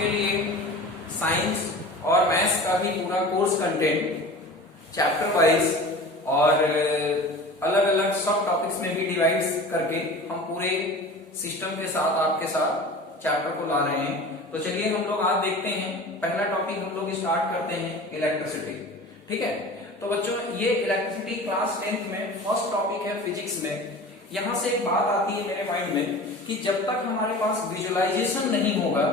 आपके लिए साइंस और मैथ्स का भी पूरा कोर्स कंटेंट चैप्टर वाइज और अलग अलग सब टॉपिक्स में भी डिवाइड करके हम पूरे सिस्टम के साथ आपके साथ चैप्टर को ला रहे हैं। तो चलिए हम लोग आज देखते हैं, पहला टॉपिक हम लोग स्टार्ट करते हैं इलेक्ट्रिसिटी। ठीक है, तो बच्चों ये इलेक्ट्रिसिटी क्लास 10th में फर्स्ट टॉपिक है फिजिक्स में। यहां से एक बात आती है मेरे माइंड में कि जब तक हमारे पास विजुअलाइजेशन नहीं होगा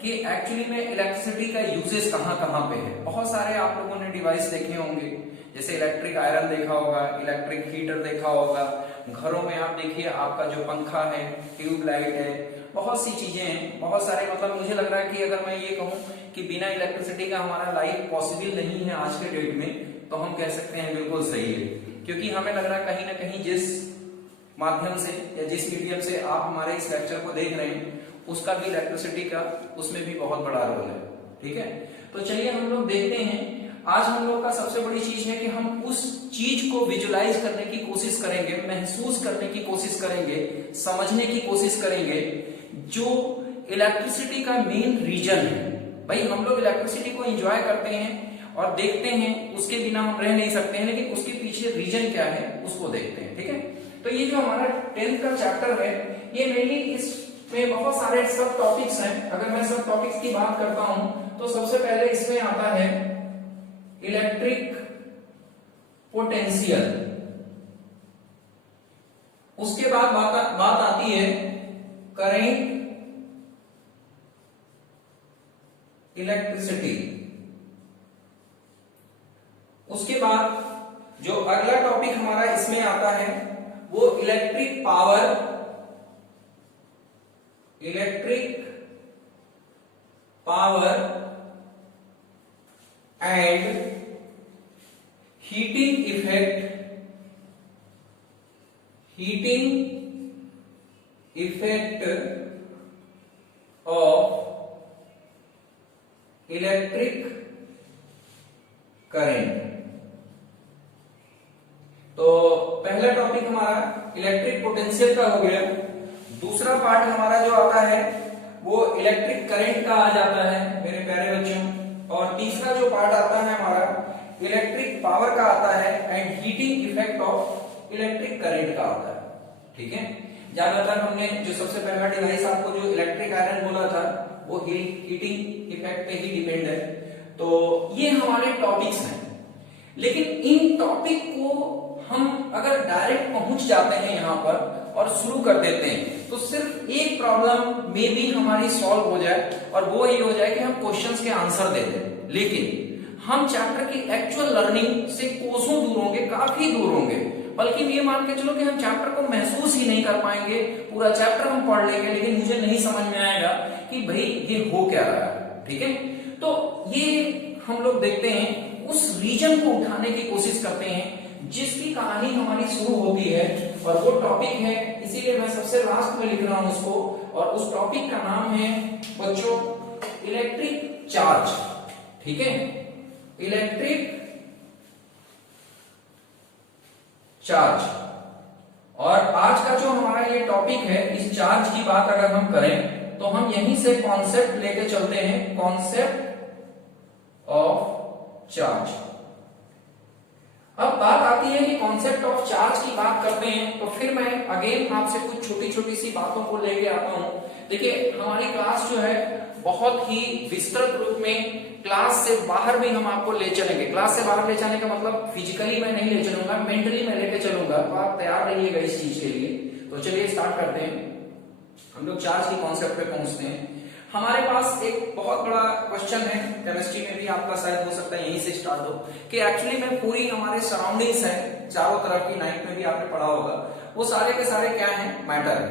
कि एक्चुअली में इलेक्ट्रिसिटी का यूजेस कहां कहां पे है। बहुत सारे आप लोगों ने डिवाइस देखे होंगे, जैसे इलेक्ट्रिक आयरन देखा होगा, इलेक्ट्रिक हीटर देखा होगा, घरों में आप देखिए आपका जो पंखा है, ट्यूबलाइट है, बहुत सी चीजें हैं, बहुत सारे, मतलब मुझे लग रहा है कि अगर मैं ये कहूं कि बिना इलेक्ट्रिसिटी का हमारा लाइफ पॉसिबल नहीं है आज के डेट में, तो हम कह सकते हैं बिल्कुल सही है। क्योंकि हमें लग रहा है कहीं ना कहीं जिस माध्यम से या जिस मीडियम से आप हमारे इस लेक्चर को देख रहे हैं उसका भी इलेक्ट्रिसिटी का उसमें भी बहुत बड़ा रोल है। ठीक है, तो चलिए हम लोग देखते हैं। आज हम लोग का सबसे बड़ी चीज है कि हम उस चीज को विजुअलाइज करने की कोशिश करेंगे, महसूस करने की कोशिश करेंगे, समझने की कोशिश करेंगे जो इलेक्ट्रिसिटी का मेन रीजन है। भाई हम लोग इलेक्ट्रिसिटी को एंजॉय करते हैं और देखते हैं, उसके बिना हम रह नहीं सकते हैं, लेकिन उसके पीछे रीजन क्या है उसको देखते हैं। ठीक है, तो ये जो हमारा 10th का चैप्टर है ये मेनली इसमें बहुत सारे सब टॉपिक्स हैं। अगर मैं सब टॉपिक्स की बात करता हूं तो सबसे पहले इसमें आता है इलेक्ट्रिक पोटेंशियल, उसके बाद बात आती है करंट इलेक्ट्रिसिटी, उसके बाद जो अगला टॉपिक हमारा इसमें आता है वो electric power, and heating effect of electric current. तो पहला टॉपिक हमारा इलेक्ट्रिक पोटेंशियल का हो गया। दूसरा पार्ट हमारा जो आता है वो इलेक्ट्रिक करंट का आ जाता है मेरे प्यारे बच्चों। और तीसरा जो पार्ट आता है हमारा इलेक्ट्रिक पावर का आता है and heating effect of electric current का आता है। ठीक है, ज्यादातर हमने जो सबसे पहला डिवाइस आपको जो इलेक्ट्रिक आयरन बोला था वो हीटिंग इफेक्ट पे ही डिपेंड है। तो ये हमारे टॉपिक्स हैं, लेकिन इन टॉपिक को हम अगर डायरेक्ट पहुंच जाते हैं यहाँ पर और शुरू कर देते हैं तो सिर्फ एक प्रॉब्लम में भी हमारी सॉल्व हो जाए और वो ये हो जाए कि हम क्वेश्चंस के आंसर दे दें, लेकिन हम चैप्टर की एक्चुअल लर्निंग से कोसों दूर होंगे, काफी दूर होंगे। बल्कि ये मान के चलो कि हम चैप्टर को महसूस ही नहीं कर पाएंगे। पूरा चैप्टर हम पढ़ लेंगे लेकिन मुझे नहीं समझ में आएगा कि भाई ये हो क्या रहा है। ठीक है, तो ये हम लोग देखते हैं, उस रीजन को उठाने की कोशिश करते हैं जिसकी कहानी हमारी शुरू होती है, और वो टॉपिक है, इसीलिए मैं सबसे लास्ट में लिख रहा हूं उसको, और उस टॉपिक का नाम है बच्चों इलेक्ट्रिक चार्ज। ठीक है, इलेक्ट्रिक चार्ज। और आज का जो हमारा ये टॉपिक है, इस चार्ज की बात अगर हम करें तो हम यहीं से कॉन्सेप्ट लेके चलते हैं, कॉन्सेप्ट ऑफ चार्ज। अब बात आती है कि कॉन्सेप्ट ऑफ चार्ज की बात करते हैं तो फिर मैं अगेन आपसे कुछ छोटी छोटी सी बातों को लेके आता हूं। देखिए हमारी क्लास जो है बहुत ही विस्तृत रूप में क्लास से बाहर भी हम आपको ले चलेंगे। क्लास से बाहर ले जाने का मतलब फिजिकली मैं नहीं ले चलूंगा, मेंटली मैं लेके चलूंगा, तो आप तैयार रहिएगा इस चीज के लिए। तो चलिए स्टार्ट करते हैं, हम लोग चार्ज की कॉन्सेप्ट पे पहुंचते हैं। हमारे पास एक बहुत बड़ा क्वेश्चन है, केमिस्ट्री में भी आपका शायद हो सकता है यहीं से स्टार्ट हो, कि एक्चुअली में पूरी हमारे सराउंडिंग्स है चारों तरफ की, नाइट में भी आपने पढ़ा होगा, वो सारे के सारे क्या है, मैटर है।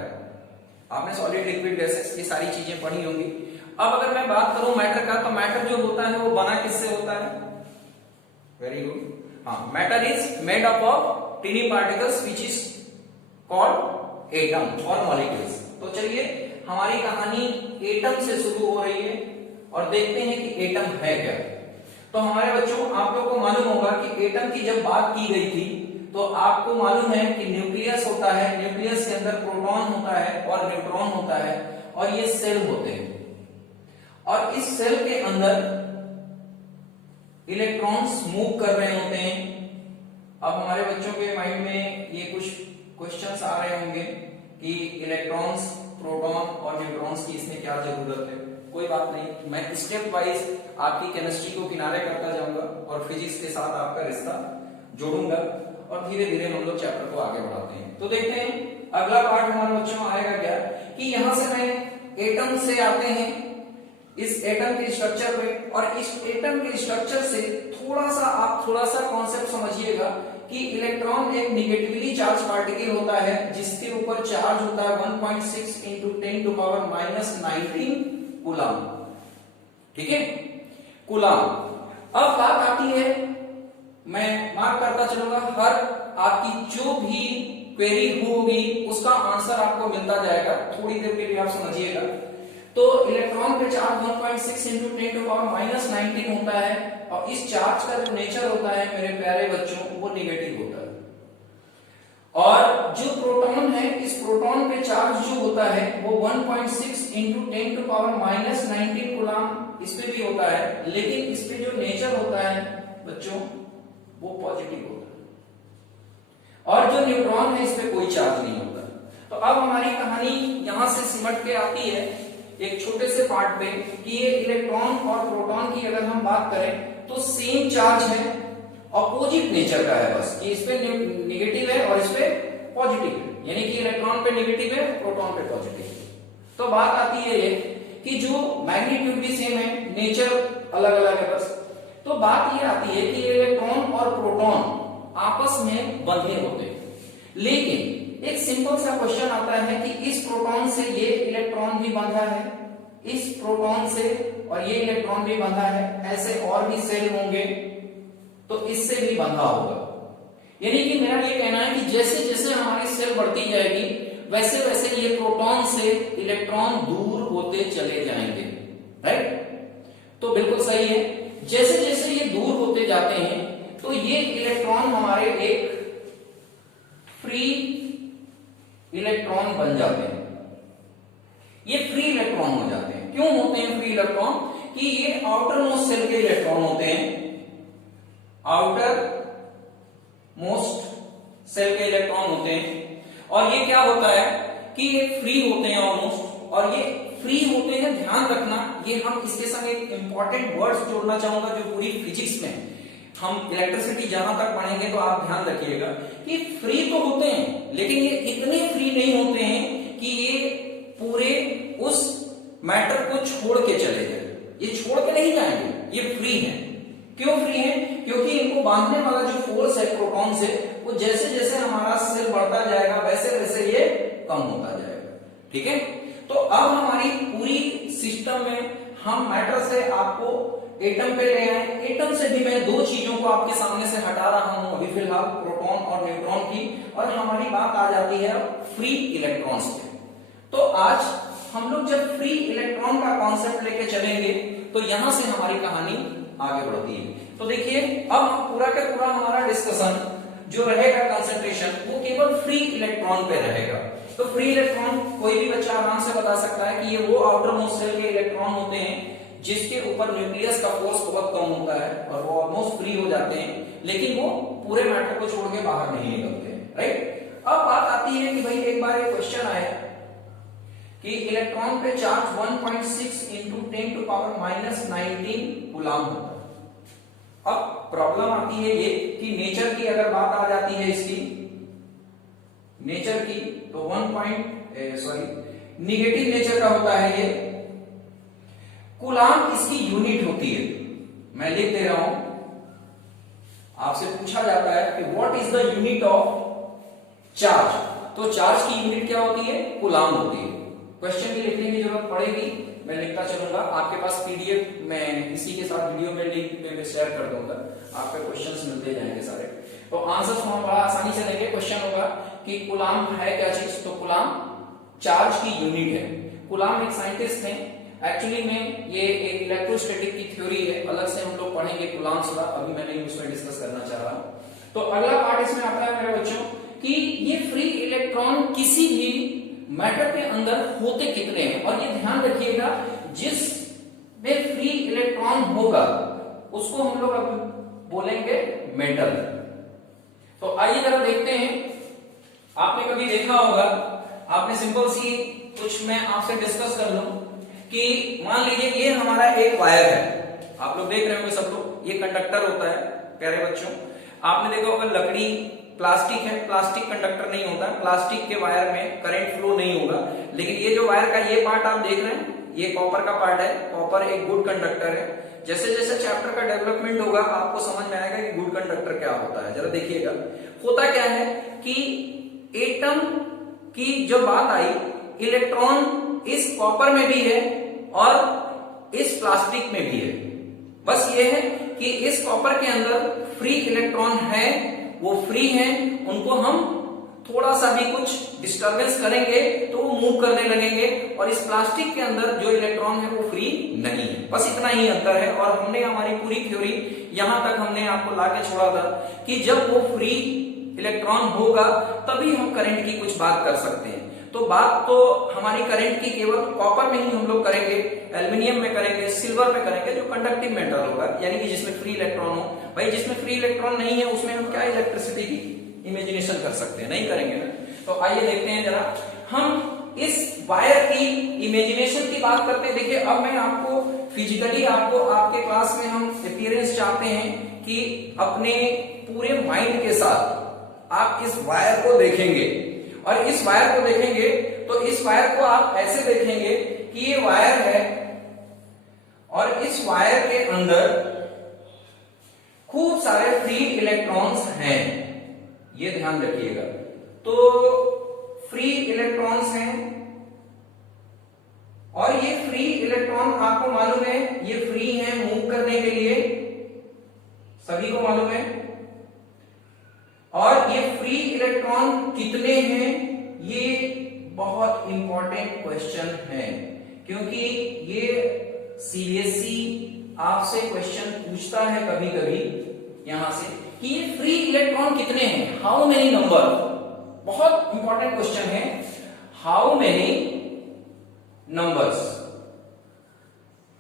आपने सॉलिड लिक्विड गैसेस ये सारी चीजें पढ़ी होंगी। अब अगर मैं बात करूं मैटर का, तो मैटर जो होता है वो बना किससे होता है, वेरी गुड, हाँ, matter is made up of tiny particles which is called atom और मॉलिक्यूल्स। तो चलिए हमारी कहानी एटम से शुरू हो रही है और देखते हैं कि एटम है क्या। तो हमारे बच्चों आप लोग को मालूम होगा कि एटम की जब बात की गई थी तो आपको मालूम है कि न्यूक्लियस होता है, न्यूक्लियस के अंदर प्रोटॉन होता है और न्यूट्रॉन होता है और ये सेल होते हैं। और इस सेल के अंदर इलेक्ट्रॉन्स मूव कर रहे होते हैं। अब हमारे बच्चों के माइंड में ये कुछ क्वेश्चंस आ रहे होंगे कि इलेक्ट्रॉन्स, प्रोटॉन और न्यूट्रॉन्स की इसमें क्या जरूरत है। कोई बात नहीं, मैं स्टेप वाइज आपकी केमिस्ट्री को किनारे करता जाऊंगा और फिजिक्स के साथ आपका रिश्ता जोड़ूंगा और धीरे धीरे हम लोग चैप्टर को आगे बढ़ाते हैं। तो देखते हैं अगला पार्ट हमारे बच्चों आएगा क्या, कि यहां से मैं एटम से आते हैं इस एटम के स्ट्रक्चर पे, और इस एटम के स्ट्रक्चर से आप थोड़ा सा कॉन्सेप्ट समझिएगा कि इलेक्ट्रॉन एक निगेटिवली चार्ज पार्टिकल होता है जिसके ऊपर चार्ज होता है 1.6 × 10⁻⁻19 कूलम। ठीक है, कूलम। अब बात आती है, मैं मार्क करता चलूंगा, हर आपकी जो भी क्वेरी होगी उसका आंसर आपको मिलता जाएगा, थोड़ी देर के लिए आप समझिएगा। तो इलेक्ट्रॉन पे चार्ज 1.6 × 10⁻⁻19 होता है, और इस चार्ज का जो नेचर होता है मेरे प्यारे बच्चों वो नेगेटिव होता है। और जो प्रोटॉन है, इस प्रोटॉन पे चार्ज जो होता है वो 1.6 × 10⁻⁻19 कूलम इस पे भी होता है, लेकिन इस पे जो नेचर होता है बच्चों वो पॉजिटिव होता है, और जो न्यूट्रॉन है इस पे कोई चार्ज नहीं होता। तो अब हमारी कहानी यहां से सिमट के आती है एक छोटे से पार्ट पे कि ये इलेक्ट्रॉन और प्रोटॉन की अगर हम बात करें तो सेम चार्ज है, अपोजिट नेचर का है, बस कि इस पे नेगेटिव है और इस पे पॉजिटिव है, यानी कि इलेक्ट्रॉन पे नेगेटिव है, प्रोटॉन पे पॉजिटिव है। तो बात आती है ये कि जो मैग्नीट्यूड भी सेम है, नेचर अलग अलग है बस। तो बात ये आती है कि इलेक्ट्रॉन और प्रोटॉन आपस में बंधे होते हैं, लेकिन एक सिंपल सा क्वेश्चन आता है कि इस प्रोटॉन से ये इलेक्ट्रॉन भी बंधा है, इस प्रोटॉन से और ये इलेक्ट्रॉन भी बंधा है, ऐसे और भी सेल होंगे तो इससे भी बंधा होगा। यानी कि मेरा ये कहना है कि जैसे जैसे हमारी सेल बढ़ती जाएगी वैसे वैसे ये प्रोटॉन से इलेक्ट्रॉन दूर होते चले जाएंगे, राइट। तो बिल्कुल सही है, जैसे जैसे ये दूर होते जाते हैं तो ये इलेक्ट्रॉन हमारे एक फ्री इलेक्ट्रॉन बन जाते हैं, ये फ्री इलेक्ट्रॉन हो जाते हैं। क्यों होते हैं फ्री इलेक्ट्रॉन? कि ये आउटर मोस्ट सेल के इलेक्ट्रॉन होते हैं, आउटर मोस्ट सेल के इलेक्ट्रॉन होते हैं, और ये क्या होता है कि ये फ्री होते हैं ऑलमोस्ट, और ये फ्री होते हैं, ध्यान रखना, ये हम इसके संग एक इंपॉर्टेंट वर्ड्स जोड़ना चाहूंगा जो पूरी फिजिक्स में हम इलेक्ट्रिसिटी जहां तक पढ़ेंगे तो आप ध्यान रखिएगा कि फ्री तो होते हैं लेकिन ये इतने फ्री नहीं होते हैं कि ये पूरे उस मैटर को छोड़ के चले जाए, ये छोड़ के नहीं जाएंगे, ये फ्री हैं। क्यों फ्री हैं? क्योंकि इनको बांधने वाला जो फोर्स है प्रोटॉन से वो जैसे जैसे हमारा सेल बढ़ता जाएगा वैसे वैसे ये कम होता जाएगा। ठीक है, तो अब हमारी पूरी सिस्टम में हम मैटर से आपको एटम पे ले आए, एटम से भी मैं दो चीजों को आपके सामने से हटा रहा हूं अभी फिलहाल, प्रोटॉन और न्यूट्रॉन की, और हमारी बात आ जाती है फ्री इलेक्ट्रॉन्स पे। तो आज हम लोग जब फ्री इलेक्ट्रॉन का कॉन्सेप्ट लेके चलेंगे तो यहां से हमारी कहानी आगे बढ़ती है। तो देखिए अब पूरा का पूरा हमारा डिस्कशन जो रहेगा, कंसंट्रेशन, वो केवल फ्री इलेक्ट्रॉन पे रहेगा। तो फ्री इलेक्ट्रॉन कोई भी बच्चा आराम से बता सकता है कि ये वो आउटर मोस्ट सेल के इलेक्ट्रॉन होते हैं जिसके ऊपर न्यूक्लियस का फोर्स बहुत कम होता है और वो ऑलमोस्ट फ्री हो जाते हैं, लेकिन वो पूरे मैटर को छोड़ के बाहर नहीं निकलते हैं, राइट। अब बात आती है कि भाई एक बार एक क्वेश्चन आया कि इलेक्ट्रॉन पे चार्ज 1.6 × 10⁻⁻19 कूलम होता है। अब प्रॉब्लम आती है ये कि नेचर की अगर बात आ जाती है इसकी, नेचर की, तो निगेटिव नेचर का होता है ये। कूलम इसकी यूनिट होती है, मैं लिख दे रहा हूं, आपसे पूछा जाता है कि what is the unit of charge, तो चार्ज की यूनिट क्या होती है? कूलम होती है। क्वेश्चन की लिखने की जरूरत पड़ेगी, मैं लिखता चलूंगा, आपके पास पीडीएफ मैं इसी के साथ वीडियो में लिंक में शेयर कर दूंगा, आपके क्वेश्चंस मिलते जाएंगे सारे। तो आंसर हम बड़ा आसानी से लेंगे। क्वेश्चन होगा कि कूलम है क्या चीज, तो कूलम चार्ज की यूनिट है। कूलम एक साइंटिस्ट हैं, एक्चुअली में ये एक इलेक्ट्रोस्टैटिक की थ्योरी है, अलग से हम लोग पढ़ेंगे कूलम्स का, अभी मैं नहीं उसमें डिस्कस करना चाह रहा हूं। तो अगला पार्ट इसमें आता है मेरे बच्चों कि ये फ्री इलेक्ट्रॉन किसी भी मैटर के अंदर होते कितने हैं, और ये ध्यान रखिएगा जिस में फ्री इलेक्ट्रॉन होगा उसको हम लोग अब बोलेंगे मेटल। तो आइए जरा देखते हैं, आपने कभी देखा होगा, आपने सिंपल सी कुछ मैं आपसे डिस्कस कर लूं कि मान लीजिए ये हमारा एक वायर है, आप लोग देख रहे होंगे सब लोग, ये कंडक्टर होता है प्यारे बच्चों। आपने देखा होगा लकड़ी प्लास्टिक है, प्लास्टिक कंडक्टर नहीं होता, प्लास्टिक के वायर में करंट फ्लो नहीं होगा, लेकिन ये जो वायर का ये पार्ट आप देख रहे हैं, ये कॉपर का पार्ट है। कॉपर एक गुड कंडक्टर है। जैसे जैसे चैप्टर का डेवलपमेंट होगा आपको समझ में आएगा कि गुड कंडक्टर क्या होता है। जरा देखिएगा, होता क्या है कि एटम की जो बात आई, इलेक्ट्रॉन इस कॉपर में भी है और इस प्लास्टिक में भी है। बस ये है कि इस कॉपर के अंदर फ्री इलेक्ट्रॉन है, वो फ्री है, उनको हम थोड़ा सा भी कुछ डिस्टरबेंस करेंगे तो वो मूव करने लगेंगे, और इस प्लास्टिक के अंदर जो इलेक्ट्रॉन है वो फ्री नहीं है। बस इतना ही अंतर है। और हमने हमारी पूरी थ्योरी यहां तक हमने आपको लाके छोड़ा था कि जब वो फ्री इलेक्ट्रॉन होगा तभी हम करंट की कुछ बात कर सकते हैं। तो बात तो हमारी करंट की केवल कॉपर में ही हम लोग करेंगे, एल्यूमिनियम में करेंगे, सिल्वर में करेंगे, जो कंडक्टिव मेटल होगा, यानी कि जिसमें फ्री इलेक्ट्रॉन हो। भाई जिसमें फ्री इलेक्ट्रॉन नहीं है उसमें हम क्या इलेक्ट्रिसिटी की इमेजिनेशन कर सकते हैं? नहीं करेंगे ना। तो आइए देखते हैं जरा, हम इस वायर की इमेजिनेशन की बात करते हैं। देखिए अब मैं आपको फिजिकली आपको आपके क्लास में हम अपीयरेंस चाहते हैं कि अपने पूरे माइंड के साथ आप इस वायर को देखेंगे, और इस वायर को देखेंगे तो इस वायर को आप ऐसे देखेंगे कि ये वायर है और इस वायर के अंदर खूब सारे फ्री इलेक्ट्रॉन्स हैं, ये ध्यान रखिएगा। तो फ्री इलेक्ट्रॉन्स हैं, और ये फ्री इलेक्ट्रॉन आपको मालूम है ये फ्री है मूव करने के लिए, सभी को मालूम है। और ये फ्री इलेक्ट्रॉन कितने हैं, ये बहुत इंपॉर्टेंट क्वेश्चन है, क्योंकि ये सीबीएसई आपसे क्वेश्चन पूछता है कभी कभी यहां से कि ये फ्री इलेक्ट्रॉन कितने हैं, हाउ मेनी नंबर। बहुत इंपॉर्टेंट क्वेश्चन है, हाउ मेनी नंबर्स।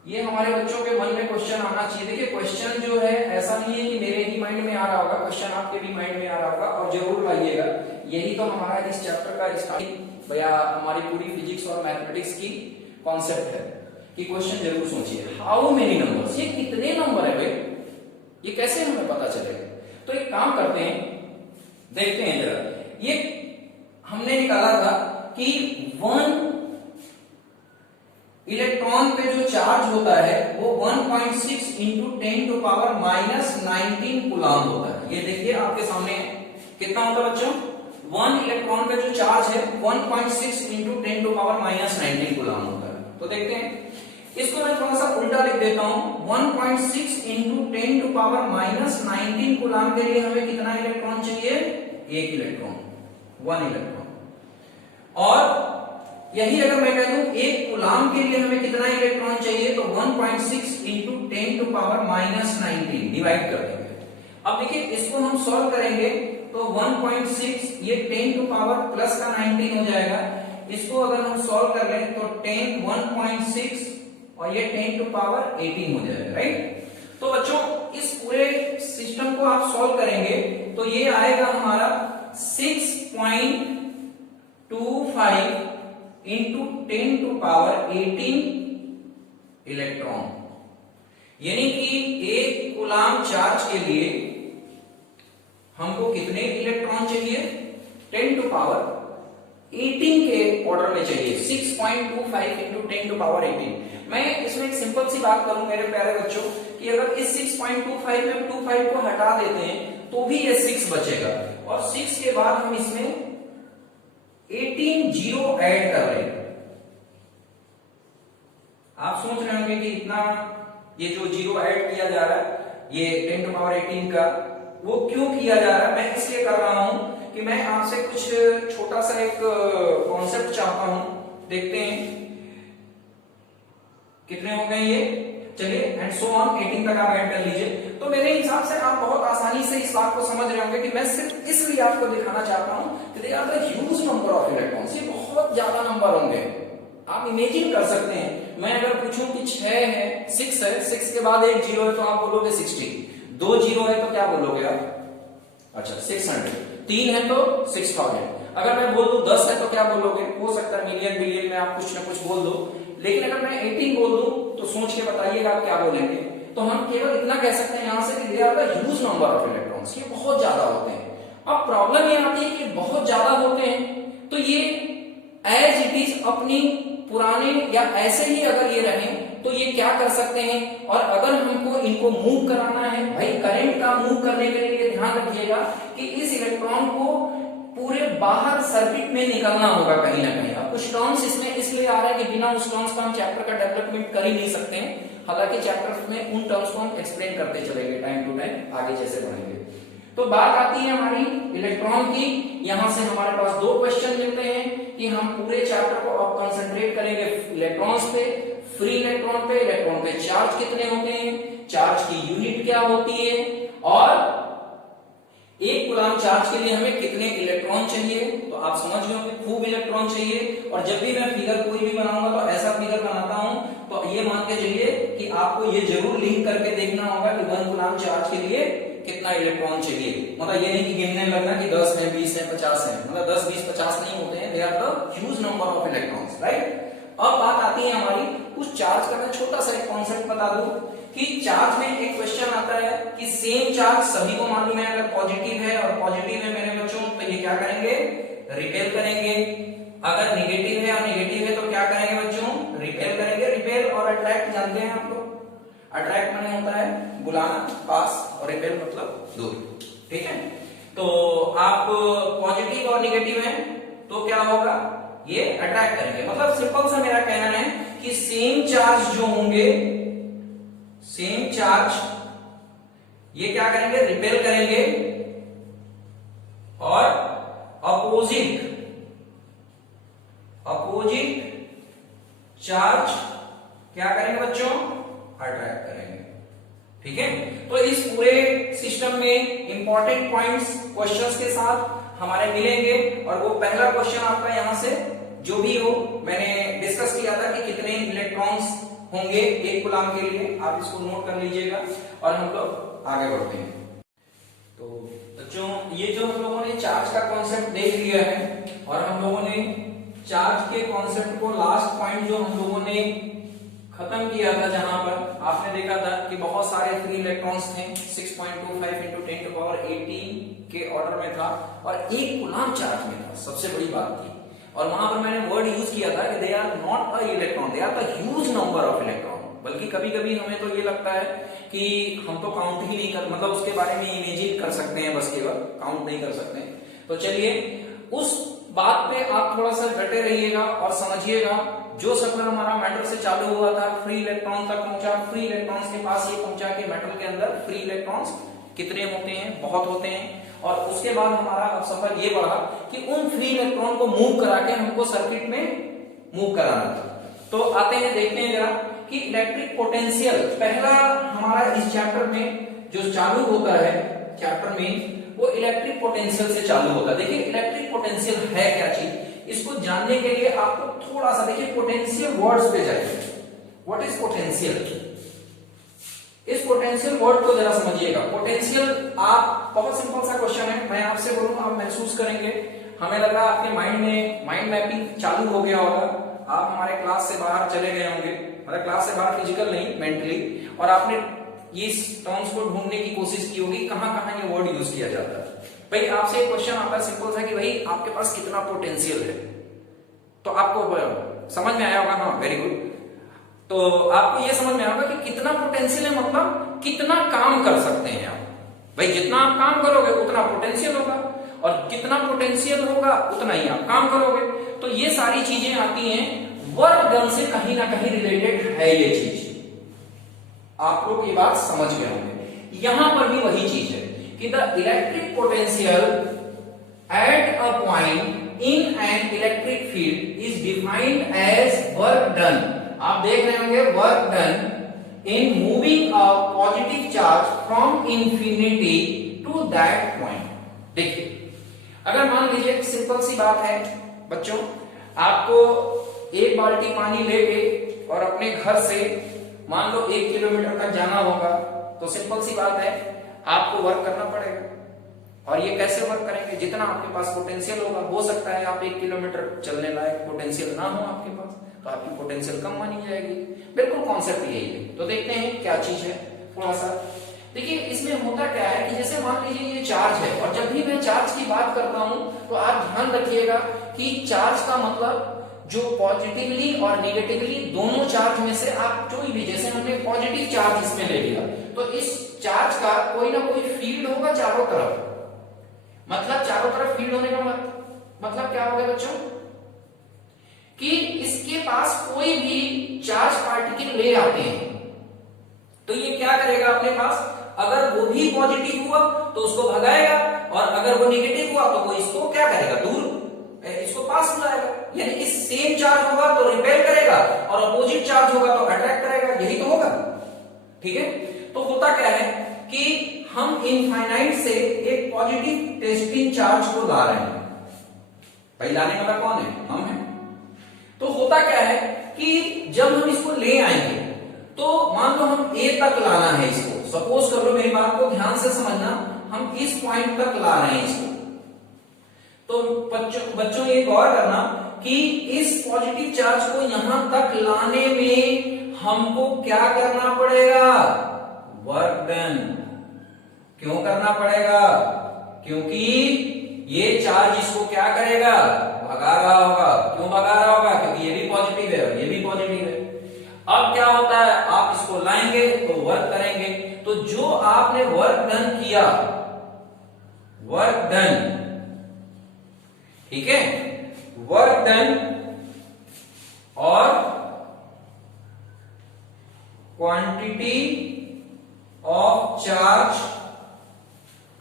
ये हमारे बच्चों के मन में क्वेश्चन आना चाहिए। देखिए क्वेश्चन जो है ऐसा नहीं है कि मेरे ही माइंड में आ रहा होगा, क्वेश्चन आपके भी माइंड में आ रहा होगा, और जरूर लाइएगा। यही तो हमारा इस चैप्टर का स्टार्टिंग या हमारी पूरी फिजिक्स और मैथमेटिक्स की कॉन्सेप्ट है कि क्वेश्चन जरूर सोचिए, हाउ मेनी नंबर्स, ये कितने नंबर है भाई, ये कैसे हमें पता चलेगा? तो एक काम करते हैं, देखते हैं जरा। ये हमने निकाला था कि 1 इलेक्ट्रॉन पे जो चार्ज होता है वो 1.6 इंटू 10 टू पावर -19 कूलम होता है। ये देखिए आपके सामने कितना होता है बच्चों, 1 इलेक्ट्रॉन पे जो चार्ज है 1.6 इंटू 10 टू पावर -19 कूलम होता है। तो देखते हैं, इसको मैं थोड़ा सा उल्टा लिख देता हूं। 1.6 इंटू 10 टू पावर -19 कूलम के लिए हमें कितना इलेक्ट्रॉन चाहिए? 1 इलेक्ट्रॉन, 1 इलेक्ट्रॉन। और यही अगर मैं कह दूं 1 कूलम के लिए हमें कितना इलेक्ट्रॉन चाहिए, तो 1.6 इंटू 10 टू पावर -19 डिवाइड कर देंगे। अब देखिए इसको हम सॉल्व करेंगे तो 1.6 ये 10 टू पावर प्लस का 19 हो जाएगा। इसको अगर हम सॉल्व कर लें तो 10 1.6 और ये 10 टू पावर 18 हो जाएगा, राइट। तो बच्चों इस पूरे सिस्टम को आप सॉल्व करेंगे तो ये आएगा हमारा 6.25 इंटू 10 टू पावर 18 इलेक्ट्रॉन, यानी कि 1 कूलम चार्ज के लिए हमको कितने इलेक्ट्रॉन चाहिए? 10 टू पावर 18 के ऑर्डर में चाहिए। 6.25 इंटू 10 टू पावर 18। मैं इसमें एक सिंपल सी बात करूं मेरे प्यारे बच्चों कि अगर इस 6.25 में 25 को हटा देते हैं तो भी ये 6 बचेगा, और 6 के बाद हम इसमें 18 जीरो ऐड कर रहे हैं। आप सोच रहे होंगे कि इतना ये जो जीरो ऐड किया जा रहा है ये 10 टू पावर 18 का, वो क्यों किया जा रहा है? मैं इसलिए कर रहा हूं कि मैं आपसे कुछ छोटा सा एक कॉन्सेप्ट चाहता हूं। देखते हैं कितने हो गए ये, चलिए एंड सो ऑन 18 तक आप ऐड कर लीजिए। तो मेरे हिसाब से आप बहुत आसानी से इस बात को समझ रहे होंगे कि मैं सिर्फ इसलिए आपको दिखाना चाहता हूं कि they are the huge number of electrons, ये बहुत ज्यादा नंबर होंगे। आप इमेजिन कर सकते हैं, मैं अगर पूछूं कि 6 है, 6 है, 6 के बाद एक जीरो है तो आप बोलोगे 60, 2 जीरो है तो क्या बोलोगे आप? अच्छा 600, 3 है तो 6000। अगर मैं बोल दूं 10 है तो क्या बोलोगे? हो सकता है मिलियन बिलियन में आप कुछ ना कुछ बोल दो, लेकिन अगर मैं 18 बोल दूं तो सोच के बताइएगा आप क्या बोलेंगे। तो हम केवल इतना कह सकते हैं यहां से कि they are the huge number of electrons, ये बहुत ज्यादा होते हैं। अब प्रॉब्लम ये आती है कि बहुत ज्यादा होते हैं तो ये एज इट इज अपनी पुराने या ऐसे ही अगर ये रहे तो ये क्या कर सकते हैं, और अगर हमको इनको मूव कराना है, भाई करंट का मूव करने के लिए ध्यान रखिएगा कि इस इलेक्ट्रॉन को पूरे बाहर सर्किट में निकलना होगा कहीं ना कहीं। अब कुछ टर्म्स इसमें इसलिए आ रहा है कि बिना उस टर्म्स का हम चैप्टर का डेवलपमेंट कर ही नहीं सकते हैं, हालांकि चैप्टर में उन टर्म्स को हम एक्सप्लेन करते चलेंगे टाइम टू टाइम आगे जैसे बढ़ेंगे। तो बात आती है हमारी इलेक्ट्रॉन की। यहां से हमारे पास 2 क्वेश्चन मिलते हैं कि हम पूरे चैप्टर को अब कंसंट्रेट करेंगे इलेक्ट्रॉन्स पे, फ्री इलेक्ट्रॉन पे। इलेक्ट्रॉन पे चार्ज कितने होते हैं, चार्ज की यूनिट क्या होती है, और 1 कूलम चार्ज के लिए हमें कितने इलेक्ट्रॉन चाहिए। तो आप समझ गए होंगे खूब इलेक्ट्रॉन चाहिए। और जब भी मैं फिगर कोई भी बनाऊंगा तो ऐसा फिगर बनाता हूं तो ये मान के चलिए कि आपको ये जरूर लिंक करके देखना होगा कि 1 कूलम चार्ज के लिए कितना इलेक्ट्रॉन चाहिए। मतलब ये नहीं कि गिनने लगना कि 10 है, 20 है, 50 है, मतलब 10, 20, 50 नहीं होते हैं, they are the huge number of electrons, right. अब बात आती है हमारी उस चार्ज का। मैं छोटा सा एक कॉन्सेप्ट बता दूं कि चार्ज में एक क्वेश्चन आता है कि सेम चार्ज सभी को मालूम है, अगर पॉजिटिव है और पॉजिटिव है मेरे बच्चों तो ये क्या करेंगे, रिपेल करेंगे। अगर नेगेटिव है और नेगेटिव है तो क्या करेंगे बच्चों, रिपेल करेंगे। रिपेल और अट्रैक्ट जानते हैं आप लोग, अट्रैक्ट माने होता है बुलाना, पास, और रिपेल मतलब दूर, ठीक है। तो आप पॉजिटिव और नेगेटिव है तो क्या होगा, ये अट्रैक्ट करेंगे। मतलब सिंपल सा मेरा कहना है कि सेम चार्ज जो होंगे, सेम चार्ज ये क्या करेंगे, रिपेल करेंगे, और अपोजिट चार्ज क्या करेंगे बच्चों, अट्रैक्ट करेंगे, ठीक है। तो इस पूरे सिस्टम में इंपॉर्टेंट पॉइंट्स क्वेश्चंस के साथ हमारे मिलेंगे। और वो पहला क्वेश्चन आपका यहां से जो भी हो, मैंने डिस्कस किया था कि कितने इलेक्ट्रॉन्स होंगे 1 कूलम के लिए, आप इसको नोट कर लीजिएगा और हम लोग आगे बढ़ते हैं। तो बच्चों ये जो हम लोगों ने चार्ज का कॉन्सेप्ट देख लिया है, और हम लोगों ने चार्ज के कॉन्सेप्ट को लास्ट पॉइंट जो हम लोगों ने खत्म किया था, जहां पर आपने देखा था कि बहुत सारे फ्री इलेक्ट्रॉन्स थे, 6.25 × 10⁻18 के ऑर्डर में था, और 1 कूलम चार्ज में था, सबसे बड़ी बात थी। और वहां पर मैंने वर्ड यूज किया था कि they are not a electron, they are the huge number of electron. बल्कि कभी कभी हमें तो ये लगता है कि हम तो काउंट ही नहीं कर, मतलब उसके बारे में इमेजिन कर सकते हैं बस, केवल काउंट नहीं कर सकते। तो चलिए उस बात पे आप थोड़ा सा डटे रहिएगा और समझिएगा। जो सफर हमारा मेटल से चालू हुआ था, फ्री इलेक्ट्रॉन तक पहुंचा, फ्री इलेक्ट्रॉन्स के पास ये पहुंचा कि मेटल के अंदर फ्री इलेक्ट्रॉन्स कितने होते हैं, बहुत होते हैं। और उसके बाद हमारा अब सफर ये बढ़ा कि उन फ्री इलेक्ट्रॉन को मूव करा के हमको सर्किट में मूव कराना था। तो आते हैं, देखते हैं जरा कि इलेक्ट्रिक पोटेंशियल पहला हमारा इस चैप्टर में जो चालू होता है, चैप्टर में वो इलेक्ट्रिक पोटेंशियल से चालू होता है। देखिए इलेक्ट्रिक पोटेंशियल है क्या चीज, इसको जानने के लिए आपको थोड़ा सा देखिए पोटेंशियल वर्ड्स पे जाइए। व्हाट इज पोटेंशियल, इस पोटेंशियल वर्ड को जरा समझिएगा। पोटेंशियल आप, बहुत सिंपल सा क्वेश्चन है, मैं आपसे बोलूं आप महसूस करेंगे, हमें लग रहा है आपके माइंड में माइंड मैपिंग चालू हो गया होगा, आप हमारे क्लास से बाहर चले गए होंगे, मतलब क्लास से बाहर फिजिकल नहीं मेंटली, और आपने ये टर्म्स को ढूंढने की कोशिश की होगी कहां कहां ये वर्ड यूज किया जाता है। भाई आपसे एक क्वेश्चन आता है सिंपल सा कि भाई आपके पास कितना पोटेंशियल है, तो आपको समझ में आया होगा, हाँ वेरी गुड। तो आपको ये समझ में आएगा कि कितना पोटेंशियल है, मतलब कितना काम कर सकते हैं आप। भाई जितना आप काम करोगे उतना पोटेंशियल होगा, और कितना पोटेंशियल होगा उतना ही आप काम करोगे। तो ये सारी चीजें आती हैं, वर्क डन से कहीं ना कहीं रिलेटेड है ये चीज, आप लोग ये बात समझ गए होंगे। यहां पर भी वही चीज है कि the electric potential at a point in an electric field is defined as work done. आप देख रहे होंगे work done in moving a positive charge from infinity to that point. देखिए अगर मान लीजिए सिंपल सी बात है बच्चों, आपको एक बाल्टी पानी लेके और अपने घर से मान लो 1 किलोमीटर तक जाना होगा, तो सिंपल सी बात है आपको वर्क करना पड़ेगा। और ये कैसे वर्क करेंगे, जितना आपके पास पोटेंशियल होगा, हो सकता है आप 1 किलोमीटर चलने लायक पोटेंशियल ना हो आपके पास, तो आपकी पोटेंशियल कम मानी जाएगी। बिल्कुल कॉन्सेप्ट यही है। तो देखते हैं क्या चीज है थोड़ा सा। देखिए इसमें होता क्या है कि जैसे मान लीजिए ये चार्ज है, और जब भी मैं चार्ज की बात करता हूं तो आप ध्यान रखिएगा कि चार्ज का मतलब जो पॉजिटिवली और निगेटिवली दोनों चार्ज में से आप कोई भी, जैसे हमने पॉजिटिव चार्ज इसमें ले लिया, तो इस चार्ज का कोई ना कोई फील्ड होगा चारों तरफ। मतलब चारों तरफ फील्ड होने का मतलब क्या हो गया बच्चों, कि इसके पास कोई भी चार्ज पार्टिकल ले आते हैं तो ये क्या करेगा अपने पास, अगर वो भी पॉजिटिव हुआ तो उसको भगाएगा, और अगर वो निगेटिव हुआ तो वो इसको क्या करेगा, दूर इसको पास बुलाएगा। यानी कि सेम चार्ज होगा तो रिपेल करेगा और अपोजिट चार्ज होगा तो अट्रैक्ट करेगा, यही तो होगा। ठीक है, तो होता क्या है कि हम इनफाइनाइट से एक पॉजिटिव टेस्टिंग चार्ज को ला रहे हैं। भाई लाने वाला कौन है, हम हैं। तो होता क्या है कि जब हम इसको ले आएंगे तो मान लो हम ए तक लाना है इसको, सपोज कर लो, मेरी बात को ध्यान से समझना, हम इस पॉइंट तक ला रहे हैं इसको। तो बच्चों ये गौर करना कि इस पॉजिटिव चार्ज को यहां तक लाने में हमको क्या करना पड़ेगा, वर्क डन। क्यों करना पड़ेगा, क्योंकि ये चार्ज इसको क्या करेगा, भगा रहा होगा। क्यों भगा रहा होगा, क्योंकि ये भी पॉजिटिव है और ये भी पॉजिटिव है। अब क्या होता है, आप इसको लाएंगे तो वर्क करेंगे, तो जो आपने वर्क डन किया, वर्क डन, ठीक है, वर्क डन और क्वांटिटी ऑफ चार्ज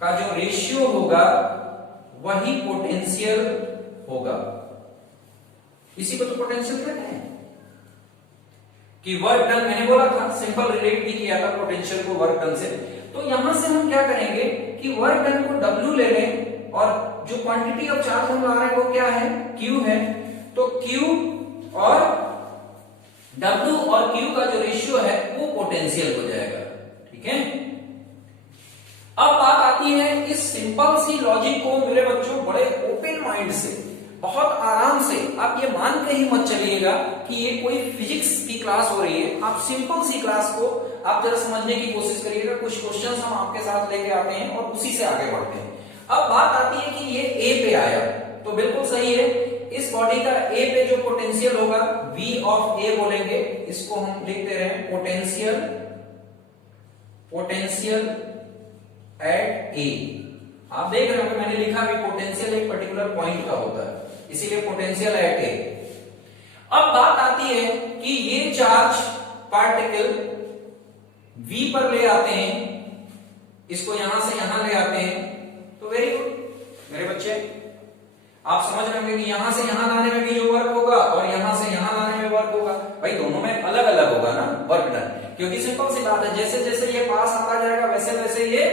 का जो रेशियो होगा वही पोटेंशियल होगा। इसी को तो पोटेंशियल कहते हैं कि वर्क डन, मैंने बोला था सिंपल रिलेट भी किया था पोटेंशियल को वर्क डन से। तो यहां से हम क्या करेंगे कि वर्क डन को W ले लें, और जो क्वांटिटी ऑफ चार्ज हम ला रहे हैं वो क्या है, Q है। तो Q और W और Q का जो रेशियो है वो पोटेंशियल हो जाएगा। ठीक है, अब बात आती है इस सिंपल सी लॉजिक को मेरे बच्चों बड़े ओपन माइंड से, बहुत आराम से, आप ये मान के ही मत चलिएगा कि ये कोई फिजिक्स की क्लास हो रही है। आप सिंपल सी क्लास को आप जरा समझने की कोशिश करिएगा। कुछ क्वेश्चंस हम आपके साथ लेके आते हैं और उसी से आगे बढ़ते हैं। अब बात आती है कि ये ए पे आया, तो बिल्कुल सही है, इस बॉडी का ए पे जो पोटेंशियल होगा V ऑफ ए बोलेंगे, इसको हम लिखते रहे पोटेंशियल, पोटेंशियल एट ए। आप देख रहे हो मैंने लिखा भी पोटेंशियल एक पर्टिकुलर पॉइंट का होता है, इसीलिए पोटेंशियल एट ए। अब बात आती है कि ये चार्ज पार्टिकल V पर ले आते हैं, इसको यहां से यहां ले आते हैं, तो वेरी गुड मेरे बच्चे, आप समझ रहे होंगे कि यहां से यहां लाने में भी जो वर्क होगा और यहां से यहां लाने में वर्क होगा, भाई दोनों में अलग अलग होगा ना वर्क डन, क्योंकि सिंपल सी बात है, जैसे जैसे ये पास आता जाएगा वैसे वैसे ये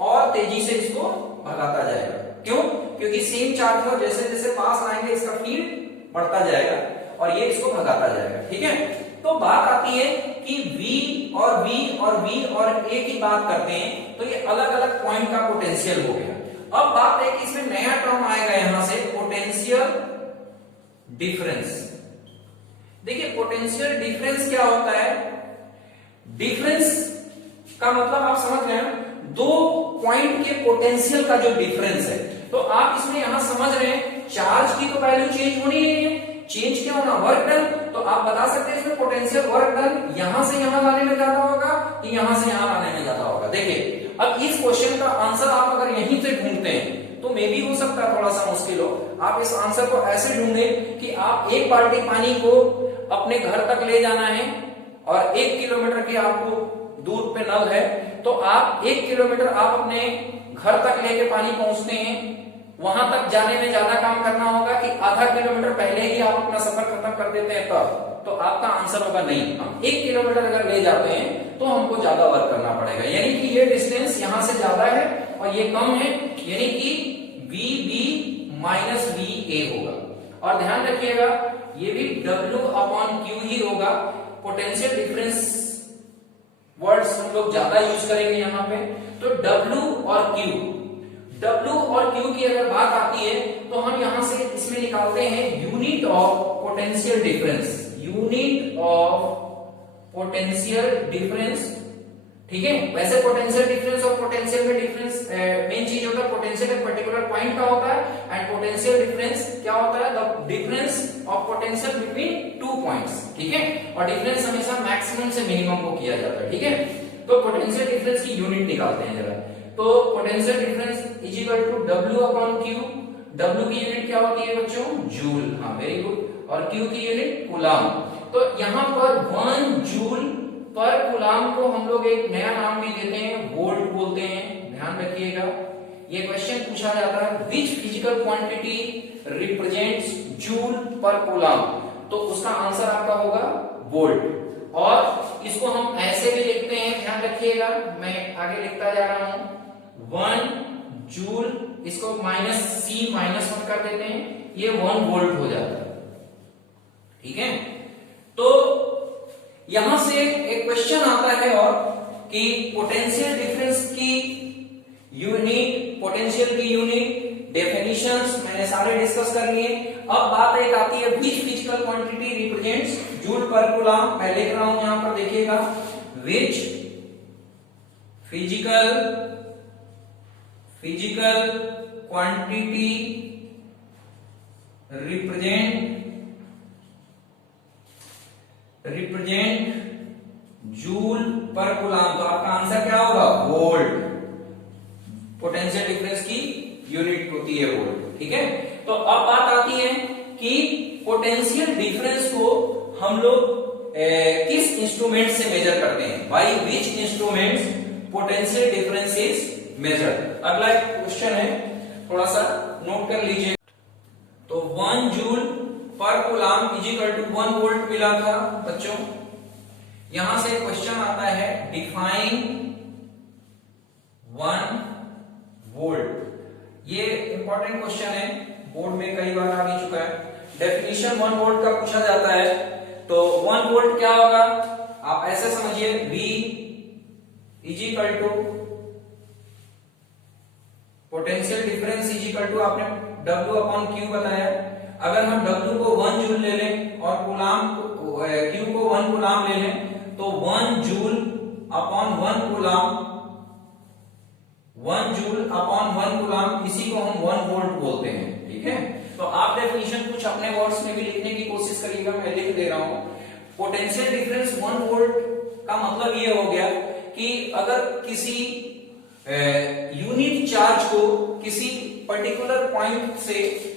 और तेजी से इसको भगाता जाएगा। क्यों, क्योंकि सेम चार्ज को जैसे जैसे पास लाएंगे इसका फील्ड बढ़ता जाएगा और ये इसको भगाता जाएगा। ठीक है, तो बात आती है कि V और V और V और A की बात करते हैं, तो ये अलग अलग पॉइंट का पोटेंशियल हो गया। अब बात है कि इसमें नया टर्म आएगा यहां से, पोटेंशियल डिफरेंस। देखिए पोटेंशियल डिफरेंस क्या होता है, डिफरेंस का मतलब आप समझ रहे हैं, दो पॉइंट के पोटेंशियल का जो डिफरेंस है। तो आप इसमें यहां समझ रहे हैं चार्ज की तो वैल्यू चेंज होनी नहीं है, चेंज क्या होना, वर्क डन। तो आप बता सकते हैं इसमें पोटेंशियल वर्क डन यहां से यहां लाने में ज्यादा होगा कि यहां से यहां लाने में ज्यादा होगा। देखिए अब इस क्वेश्चन का आंसर आप अगर यहीं से ढूंढते हैं तो मे भी हो सकता है थोड़ा सा मुश्किल हो। आप इस आंसर को ऐसे ढूंढें कि आप एक बाल्टी पानी को अपने घर तक ले जाना है और 1 किलोमीटर के आपको दूर पे नल है, तो आप 1 किलोमीटर आप अपने घर तक लेके पानी पहुंचते हैं, वहां तक जाने में ज्यादा काम करना होगा कि आधा किलोमीटर पहले ही आप अपना सफर खत्म कर देते हैं तब, तो आपका आंसर होगा नहीं। हम 1 किलोमीटर अगर ले जाते हैं तो हमको ज्यादा वर्क करना पड़ेगा, यानी कि ये डिस्टेंस यहां से ज्यादा है और ये कम है, यानी कि VB माइनस VA होगा। और ध्यान रखिएगा ये भी W अपॉन Q ही होगा। पोटेंशियल डिफरेंस वर्ड्स हम लोग ज्यादा यूज करेंगे यहाँ पे। तो W और Q की अगर बात आती है तो हम यहां से इसमें निकालते हैं unit of potential difference, unit of potential difference. ठीक है, वैसे पोटेंशियल डिफरेंस और पोटेंशियल में डिफरेंस मेन चीज होता है, पोटेंशियल एक पर्टिकुलर पॉइंट का होता है एंड पोटेंशियल डिफरेंस क्या होता है, the difference of potential between two points. ठीक है, और डिफरेंस हमेशा मैक्सिमम से मिनिमम को किया जाता है। ठीक है, तो पोटेंशियल डिफरेंस की यूनिट निकालते हैं जरा। तो potential difference is equal to W upon Q। W की यूनिट क्या होती है बच्चों, जूल। हाँ, वेरी गुड। और Q की यूनिट कूलम। तो यहाँ पर 1 जूल पर कूलम को हम लोग एक नया नाम भी देते हैं, वोल्ट बोलते हैं। ध्यान रखिएगा, ये क्वेश्चन पूछा जाता है which physical quantity represents joule per coulomb, तो उसका आंसर आपका होगा वोल्ट। और इसको हम ऐसे भी लिखते हैं, ध्यान रखिएगा, मैं आगे लिखता जा रहा हूं, 1 जूल, इसको -(-1) कर देते हैं, ये 1 वोल्ट हो जाता है। ठीक है, तो यहां से एक क्वेश्चन आता है और कि पोटेंशियल डिफरेंस की यूनिट, पोटेंशियल की यूनिट, डेफिनेशंस मैंने सारे डिस्कस कर लिए। अब बात एक आती है which physical quantity represents joule per coulomb. मैं लिख रहा हूं यहां पर, देखिएगा, which physical quantity represent joule per coulomb. तो आपका आंसर क्या होगा, वोल्ट। पोटेंशियल डिफरेंस की यूनिट होती है वोल्ट। ठीक है, तो अब बात आती है कि पोटेंशियल डिफरेंस को हम लोग किस इंस्ट्रूमेंट से मेजर करते हैं, by which instruments potential difference is measured. अगला एक क्वेश्चन है, थोड़ा सा नोट कर लीजिए। तो 1 joule per coulomb is equal to 1 volt मिला था बच्चों। यहां से क्वेश्चन आता है डिफाइन 1 वोल्ट। ये इंपॉर्टेंट क्वेश्चन है, बोर्ड में कई बार आ भी चुका है। डेफिनेशन 1 वोल्ट का पूछा जाता है, तो 1 वोल्ट क्या होगा, आप ऐसे समझिए, V is equal to potential difference is equal to, आपने W अपॉन Q बताया। अगर हम W को 1 जूल ले लें और कूलम Q को 1 कूलम ले लें, तो 1 joule upon 1 coulomb, 1 joule upon 1 coulomb, इसी को हम 1 वोल्ट बोलते हैं। ठीक है, तो आप डेफिनेशन कुछ अपने वर्ड्स में भी लिखने की कोशिश करिएगा, मैं लिख दे रहा हूं। पोटेंशियल डिफरेंस 1 वोल्ट का मतलब ये हो गया कि अगर किसी यूनिट चार्ज को किसी पर्टिकुलर पॉइंट से,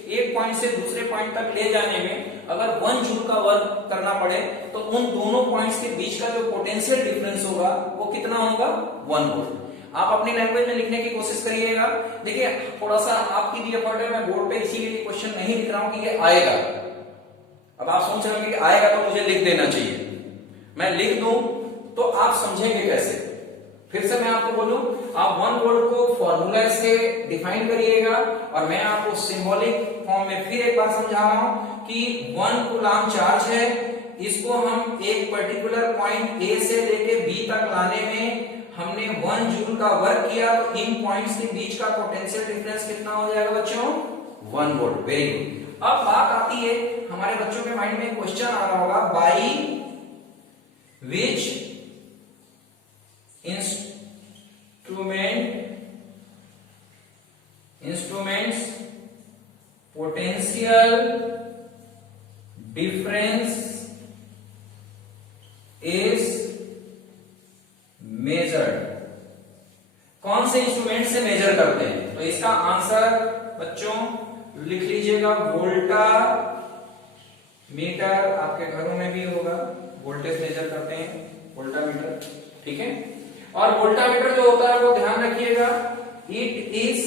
एक पॉइंट से दूसरे पॉइंट तक ले जाने में अगर 1 जूल का वर्क करना पड़े, तो उन दोनों पॉइंट्स के बीच का जो पोटेंशियल डिफरेंस होगा वो कितना होगा, 1 वोल्ट। आप अपनी लैंग्वेज में लिखने की कोशिश करिएगा। देखिए, थोड़ा सा आपकी भी एफर्ट है, मैं बोर्ड पे इसीलिए क्वेश्चन नहीं लिख रहा हूं कि ये आएगा। अब आप सोच रहे हो कि आएगा तो मुझे लिख देना चाहिए, मैं लिख दूं तो आप समझेंगे कैसे। फिर से मैं आपको बोलूं, आप 1 वोल्ट को फॉर्मूला से डिफाइन करिएगा, और मैं आपको सिंबॉलिक फॉर्म में फिर एक बार समझा रहा हूं कि 1 कूलम चार्ज है, इसको हम एक पर्टिकुलर पॉइंट A से लेके B तक लाने में हमने 1 जूल का वर्क किया, तो इन पॉइंट्स के बीच का पोटेंशियल डिफरेंस कितना हो जाएगा बच्चों, 1 वोल्ट। Very good. अब बात आती है, हमारे बच्चों के माइंड में क्वेश्चन आ रहा होगा, by which instruments potential difference is measured. कौन से इंस्ट्रूमेंट से मेजर करते हैं, तो इसका आंसर बच्चों लिख लीजिएगा, वोल्टा मीटर। आपके घरों में भी होगा, वोल्टेज मेजर करते हैं, वोल्टामीटर। ठीक है, और वोल्टामीटर जो होता है वो ध्यान रखिएगा, it is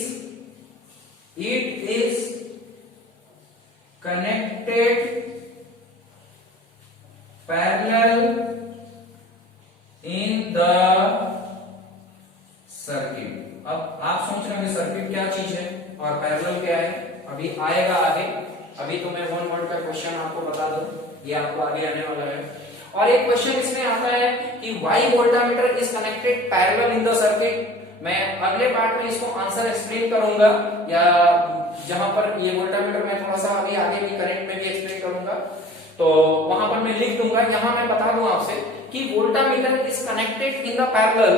connected parallel in the circuit. अब आप सोच रहे होंगे सर्किट क्या चीज है और पैरेलल क्या है, अभी आएगा आगे, अभी तो मैं 1 वोल्ट का क्वेश्चन आपको बता दूं, ये आपको आगे आने वाला है। और एक क्वेश्चन इसमें आता है कि why voltameter is connected parallel in the circuit. मैं अगले पार्ट में इसको आंसर एक्सप्लेन करूंगा, या जहां पर ये वोल्टामीटर मैं थोड़ा सा अभी आगे भी करंट में भी एक्सप्लेन करूंगा, तो वहां पर मैं लिख दूंगा। यहां मैं बता दूं आपसे कि voltameter is connected in the parallel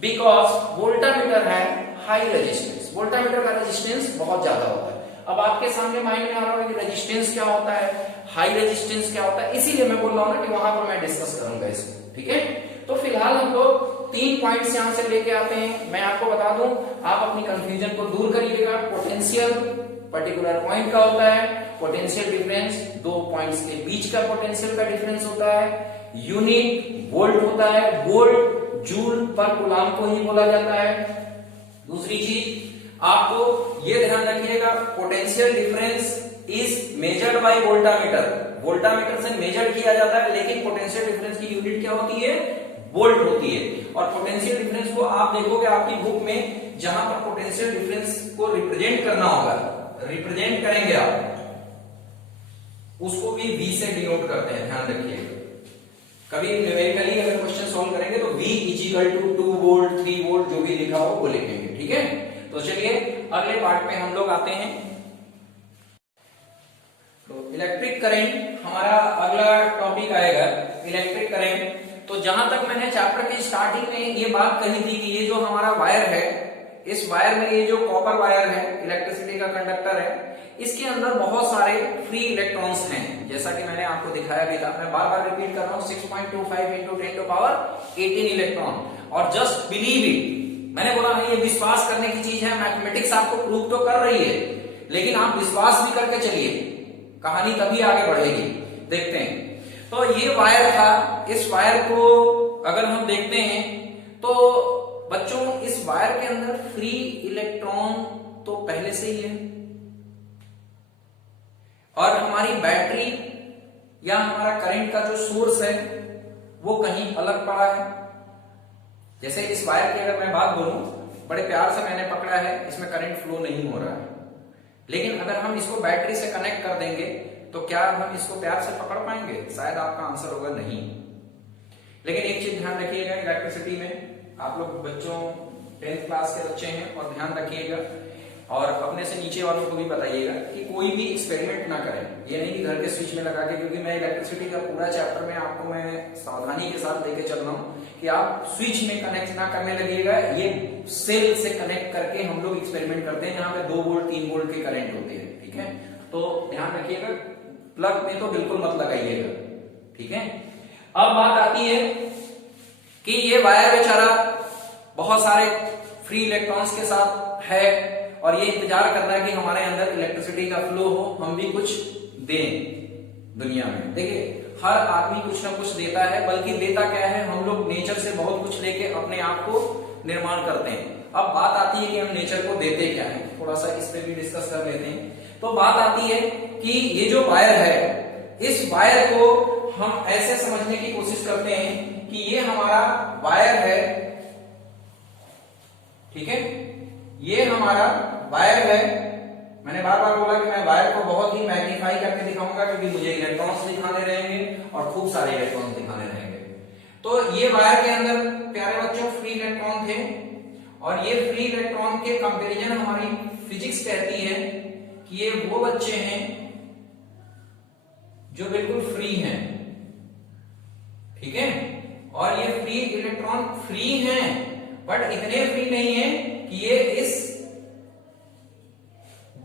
because voltameter है हाई रेजिस्टेंस। वोल्टामीटर का रेजिस्टेंस बहुत ज्यादा होता है। अब आपके सामने माइंड में आ रहा होगा कि रेजिस्टेंस क्या होता है, हाई रेजिस्टेंस क्या होता है, इसीलिए मैं बोल रहा हूं ना कि वहां पर मैं डिस्कस करूंगा इसको, ठीक है। तो फिलहाल हम लोग 3 पॉइंट्स यहां से लेके आते हैं। मैं आपको बता दूं, आप अपनी कंफ्यूजन को दूर करिएगा। पोटेंशियल पर्टिकुलर पॉइंट का होता है, पोटेंशियल डिफरेंस 2 पॉइंट्स के बीच का पोटेंशियल का डिफरेंस होता है, यूनिट वोल्ट होता है, वोल्ट जूल पर कूलम को ही बोला जाता है। दूसरी चीज आपको ये ध्यान रखिएगा, potential difference is measured bye voltameter. Voltameter से मेजर किया जाता है, लेकिन पोटेंशियल डिफरेंस की यूनिट क्या होती है, वोल्ट होती है। और पोटेंशियल डिफरेंस को आप देखोगे आपकी बुक में, जहां पर पोटेंशियल डिफरेंस को रिप्रेजेंट करना होगा, रिप्रेजेंट करेंगे आप, उसको भी V से डिनोट करते हैं, ध्यान रखिएगा। कभी न्यूमेरिकली अगर क्वेश्चन सॉल्व करेंगे तो V equal to 2 volt 3 volt जो भी लिखा हो वो लिखेंगे, ठीक है। तो चलिए अगले पार्ट में हम लोग आते हैं। तो इलेक्ट्रिक करंट हमारा अगला टॉपिक आएगा, इलेक्ट्रिक करंट। तो जहां तक मैंने चैप्टर की स्टार्टिंग में ये बात कही थी कि ये जो हमारा वायर है, इस वायर में ये जो कॉपर वायर है, इलेक्ट्रिसिटी का कंडक्टर है, इसके अंदर बहुत सारे फ्री इलेक्ट्रॉन्स हैं, जैसा कि मैंने आपको दिखाया भी था। मैं बार बार रिपीट कर रहा हूं, 6.25 इंटू 10 टू पावर 18 इलेक्ट्रॉन। और जस्ट बिलीव इट, मैंने बोला नहीं, ये विश्वास करने की चीज है। मैथमेटिक्स आपको प्रूव तो कर रही है, लेकिन आप विश्वास भी करके चलिए, कहानी तभी आगे बढ़ेगी। देखते हैं, तो ये वायर था। इस वायर को अगर हम देखते हैं तो बच्चों, इस वायर के अंदर फ्री इलेक्ट्रॉन तो पहले से ही है, और हमारी बैटरी या हमारा करंट का जो सोर्स है वो कहीं अलग पड़ा है। जैसे इस वायर की अगर मैं बात बोलूं, बड़े प्यार से मैंने पकड़ा है, इसमें करंट फ्लो नहीं हो रहा है, लेकिन अगर हम इसको बैटरी से कनेक्ट कर देंगे तो क्या हम इसको प्यार से पकड़ पाएंगे? शायद आपका आंसर होगा नहीं। लेकिन एक चीज ध्यान रखिएगा, इलेक्ट्रिसिटी में आप लोग बच्चों 10th क्लास के बच्चे हैं, और ध्यान रखिएगा और अपने से नीचे वालों को भी बताइएगा कि कोई भी एक्सपेरिमेंट ना करें। ये नहीं कि घर के स्विच में लगा के, क्योंकि मैं इलेक्ट्रिसिटी का पूरा चैप्टर में आपको मैं सावधानी के साथ लेके चल रहा हूँ कि आप स्विच में कनेक्ट ना करने लगिएगा। ये सेल से कनेक्ट करके हम लोग एक्सपेरिमेंट करते हैं, जहां पे 2 वोल्ट 3 वोल्ट के करंट होते हैं, ठीक है। तो ध्यान रखिएगा, प्लग में तो बिल्कुल मत लगाइएगा, ठीक है। अब बात आती है कि ये वायर बेचारा बहुत सारे फ्री इलेक्ट्रॉन्स के साथ है, और ये इंतजार कर रहा है कि हमारे अंदर इलेक्ट्रिसिटी का फ्लो हो, हम भी कुछ दें दुनिया में। देखिए, हर आदमी कुछ ना कुछ देता है, बल्कि देता क्या है, हम लोग नेचर से बहुत कुछ लेके अपने आप को निर्माण करते हैं। अब बात आती है कि हम नेचर को देते क्या है, थोड़ा सा इस पे भी डिस्कस कर लेते हैं। तो बात आती है कि ये जो वायर है, इस वायर को हम ऐसे समझने की कोशिश करते हैं कि ये हमारा वायर है, ठीक है, ये हमारा वायर है। मैंने बार बार बोला कि मैं वायर को बहुत ही मैग्नीफाई करके दिखाऊंगा, क्योंकि मुझे इलेक्ट्रॉन्स दिखाने रहेंगे और खूब सारे इलेक्ट्रॉन्स दिखाने रहेंगे। तो ये वायर के अंदर प्यारे बच्चों फ्री इलेक्ट्रॉन थे, और ये फ्री इलेक्ट्रॉन के कंपैरिजन हमारी फिजिक्स कहती है कि ये वो बच्चे हैं जो बिल्कुल फ्री हैं, ठीक है। और ये फ्री इलेक्ट्रॉन फ्री हैं, बट इतने फ्री नहीं है कि ये इस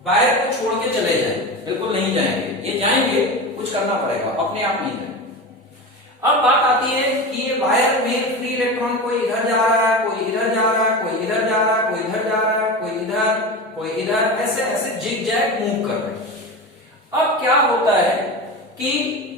वायर को छोड़ के चले जाएं, बिल्कुल नहीं जाएंगे। ये जाएंगे, कुछ करना पड़ेगा, अपने आप नहीं जाएंगे। अब बात आती है कि ये वायर में फ्री इलेक्ट्रॉन कोई इधर जा रहा है, कोई इधर जा रहा है, कोई इधर जा रहा है, कोई इधर जा रहा है, कोई इधर, कोई इधर, ऐसे ऐसे जिग जैग मूव कर रहे हैं। अब क्या होता है कि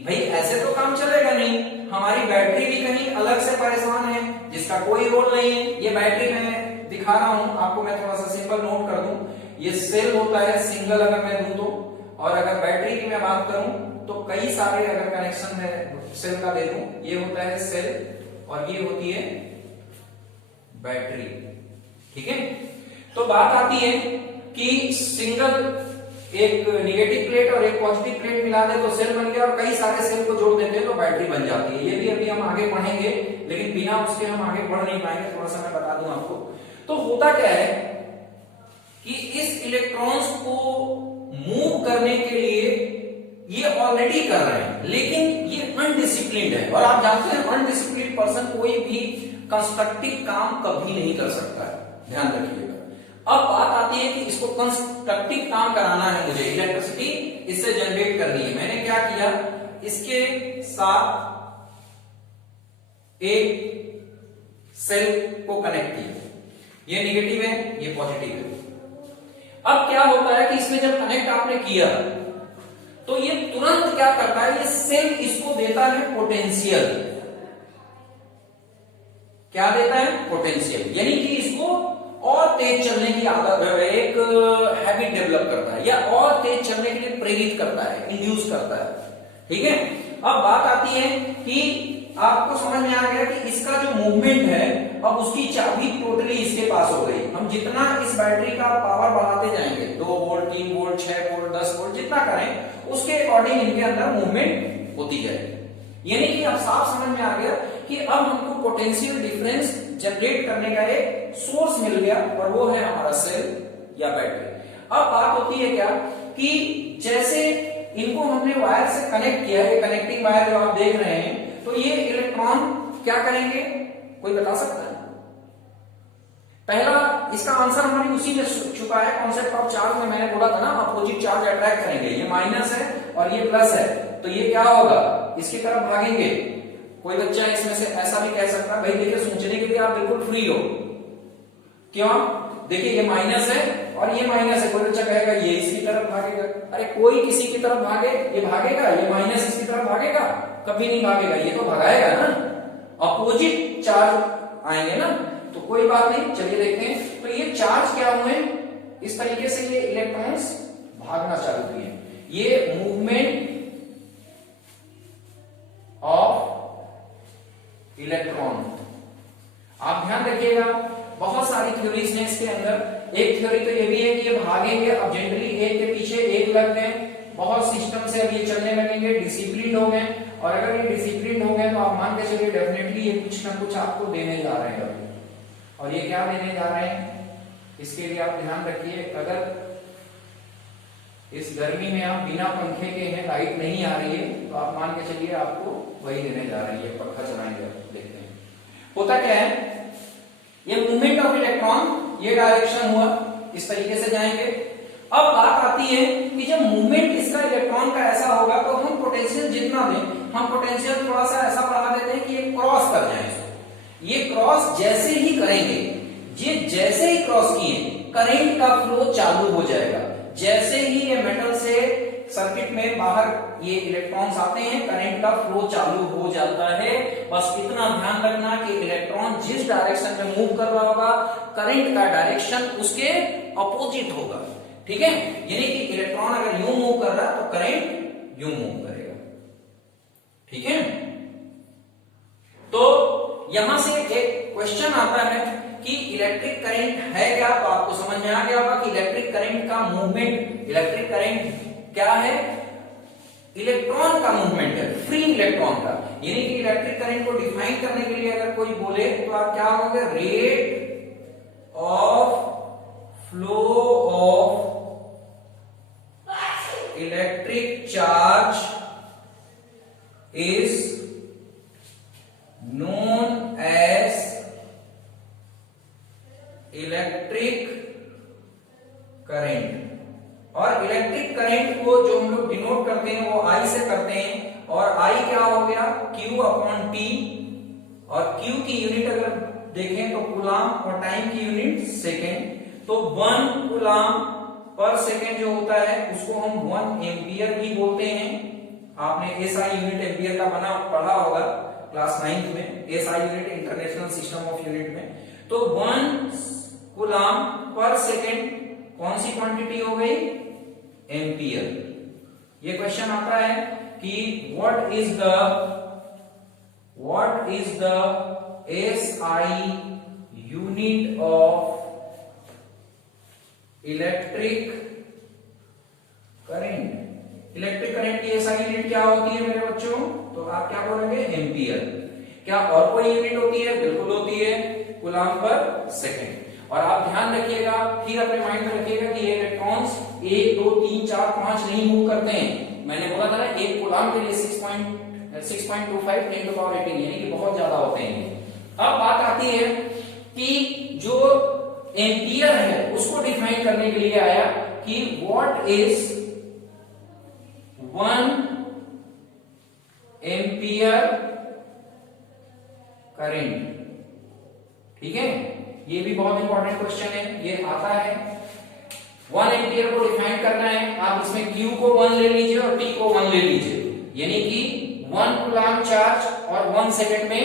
भाई ऐसे तो काम चलेगा नहीं, हमारी बैटरी भी कहीं अलग से परेशान है, जिसका कोई रोल नहीं है। ये बैटरी मैं दिखा रहा हूं आपको, मैं थोड़ा सा सिंपल नोट कर दूं। ये सेल होता है सिंगल, अगर मैं दूं तो, और अगर बैटरी की मैं बात करूं तो कई सारे अगर कनेक्शन है सेल का दे दूं, ये होता है सेल और ये होती है बैटरी, ठीक है। तो बात आती है कि सिंगल एक निगेटिव प्लेट और एक पॉजिटिव प्लेट मिला दे तो सेल बन गया, और कई सारे सेल को जोड़ देते हैं तो बैटरी बन जाती है। ये भी अभी हम आगे पढ़ेंगे, लेकिन बिना उसके हम आगे बढ़ नहीं पाएंगे। थोड़ा सा मैं बता दूं आपको। तो होता क्या है कि इस इलेक्ट्रॉन्स को मूव करने के लिए ये ऑलरेडी कर रहे हैं, लेकिन ये अनडिसिप्लिन्ड है। और आप जानते हैं अनडिसिप्लिन्ड पर्सन कोई भी कंस्ट्रक्टिव काम कभी नहीं कर सकता है, ध्यान रखिएगा। अब बात आती है कि इसको कंस्ट्रक्टिव काम कराना है, मुझे इलेक्ट्रिसिटी इससे जनरेट करनी है। मैंने क्या किया, इसके साथ एक सेल को कनेक्ट किया, ये नेगेटिव है, ये पॉजिटिव है। अब क्या होता है कि इसमें जब कनेक्ट आपने किया तो ये तुरंत क्या करता है, ये सेल इसको देता है पोटेंशियल। क्या देता है, पोटेंशियल, यानी कि इसको और तेज चलने की आदत, एक हैबिट डेवलप करता है, या और तेज चलने के लिए प्रेरित करता है, इंड्यूस करता है। ठीक है। अब बात आती है कि आपको समझ में आ गया कि इसका जो मूवमेंट है, अब उसकी चाबी टोटली इसके पास हो गई। हम जितना इस बैटरी का पावर बढ़ाते जाएंगे, 2 वोल्ट, 3 वोल्ट, 6 वोल्ट, 10 वोल्ट, जितना करें उसके अकॉर्डिंग इनके अंदर मूवमेंट होती जाएगी। यानी कि अब साफ समझ में आ गया कि अब हमको पोटेंशियल डिफरेंस जनरेट करने का एक सोर्स मिल गया, और वो है हमारा सेल या बैटरी। अब बात होती है क्या कि जैसे इनको हमने वायर से कनेक्ट किया है, कनेक्टिंग वायर जो आप देख रहे हैं, तो ये इलेक्ट्रॉन क्या करेंगे, कोई बता सकता है? पहला इसका आंसर हमारी उसी में छुपा है, कॉन्सेप्ट ऑफ चार्ज में मैंने बोला था ना, अपोजिट चार्ज अट्रैक्ट करेंगे। ये माइनस है और ये प्लस है, तो ये क्या होगा, इसकी तरफ भागेंगे। कोई बच्चा इसमें से ऐसा भी कह सकता है, भाई देखिए सोचने के लिए आप बिल्कुल फ्री हो। क्यों? देखिए ये माइनस है और ये माइनस है, कोई बच्चा कहेगा ये इसकी तरफ भागेगा। अरे कोई किसी की तरफ भागे, ये भागेगा, ये माइनस इसकी तरफ भागेगा, कभी नहीं भागेगा, ये तो भगाएगा ना, अपोजिट चार्ज आएंगे ना, तो कोई बात नहीं। चलिए देखते हैं। तो ये चार्ज क्या हुए, इस तरीके से ये इलेक्ट्रॉन्स भागना चालू किए, ये मूवमेंट ऑफ इलेक्ट्रॉन। आप ध्यान रखिएगा, बहुत सारी थ्योरीज हैं इसके अंदर। एक थ्योरी तो ये भी है कि ये भागेंगे, अब जनरली एक के पीछे एक लग गए, बहुत सिस्टम से अब ये चलने लगेंगे, डिसिप्लिन हो गए, और अगर ये डिसिप्लिन हो गए तो आप मान के चलिए डेफिनेटली ये कुछ ना कुछ आपको देने जा रहे हैं। और ये क्या देने जा रहे हैं, इसके लिए आप ध्यान रखिए। अगर इस गर्मी में आप बिना पंखे के हैं, लाइट नहीं आ रही है, तो आप मान के चलिए आपको वही देने जा रही है, पंखा चलाएंगे। देखते हैं होता क्या है, ये मूवमेंट ऑफ इलेक्ट्रॉन, ये डायरेक्शन हुआ, इस तरीके से जाएंगे। अब बात आती है कि जब मूवमेंट इसका इलेक्ट्रॉन का ऐसा होगा तो हम पोटेंशियल जितना दें, हम पोटेंशियल थोड़ा सा ऐसा बढ़ा देते हैं कि ये क्रॉस कर जाए इसको। ये क्रॉस जैसे ही करेंगे, ये जैसे ही क्रॉस किए, करंट का फ्लो चालू हो जाएगा। जैसे ही ये मेटल से सर्किट में बाहर ये इलेक्ट्रॉन्स आते हैं, करंट का फ्लो चालू हो जाता है। बस इतना ध्यान रखना कि इलेक्ट्रॉन जिस डायरेक्शन में मूव कर रहा होगा, करंट का डायरेक्शन उसके अपोजिट होगा। ठीक है, यानी कि इलेक्ट्रॉन अगर यूं मूव कर रहा है तो करंट यूं मूव करेगा। ठीक है, तो यहां से एक क्वेश्चन आता है कि इलेक्ट्रिक करंट है क्या, तो आपको समझ में आ गया होगा कि इलेक्ट्रिक करंट का मूवमेंट, इलेक्ट्रिक करंट क्या है, इलेक्ट्रॉन का मूवमेंट है, फ्री इलेक्ट्रॉन का। यानी कि इलेक्ट्रिक करंट को डिफाइन करने के लिए अगर कोई बोले तो आप क्या होंगे, rate of flow of electric charge is known as electric current. और इलेक्ट्रिक करंट को जो हम लोग डिनोट करते हैं वो I से करते हैं, और I क्या हो गया, Q अपॉन T, और Q की यूनिट अगर देखें तो कूलाम, और टाइम की यूनिट सेकेंड। तो 1 कूलाम पर सेकेंड जो होता है उसको हम 1 एम्पियर भी बोलते हैं। आपने SI यूनिट एम्पियर का पढ़ा होगा क्लास 9th में, SI unit international system of unit में। तो 1 कूलाम पर सेकेंड कौन सी क्वांटिटी हो गई, एम्पियर। ये क्वेश्चन आता है कि what is the SI unit of electric current. Electric current की एसआई यूनिट क्या होती है मेरे बच्चों? तो आप क्या बोलेंगे? एम्पियर। क्या और कोई यूनिट होती है? बिल्कुल होती है, कूलम्ब पर सेकंड। और आप ध्यान रखिएगा, फिर अपने माइंड में रखिएगा कि ये इलेक्ट्रॉन्स 1 2 3 4 5 नहीं मूव करते हैं। मैंने बोला था ना, एक कूलम्ब के लिए 6.25 10 to the power 18, यानी कि बहुत ज्यादा होते हैं। अब बात आती है कि जो एम्पियर है उसको डिफाइन करने के लिए आया कि व्हाट इज 1 एम्पियर करंट। ठीक है, ये भी बहुत इंपॉर्टेंट क्वेश्चन है, ये आता है। 1 एम्पियर को डिफाइन करना है, आप इसमें Q को 1 ले लीजिए और T को 1 ले लीजिए, यानी कि 1 कूलम्ब चार्ज और 1 सेकंड में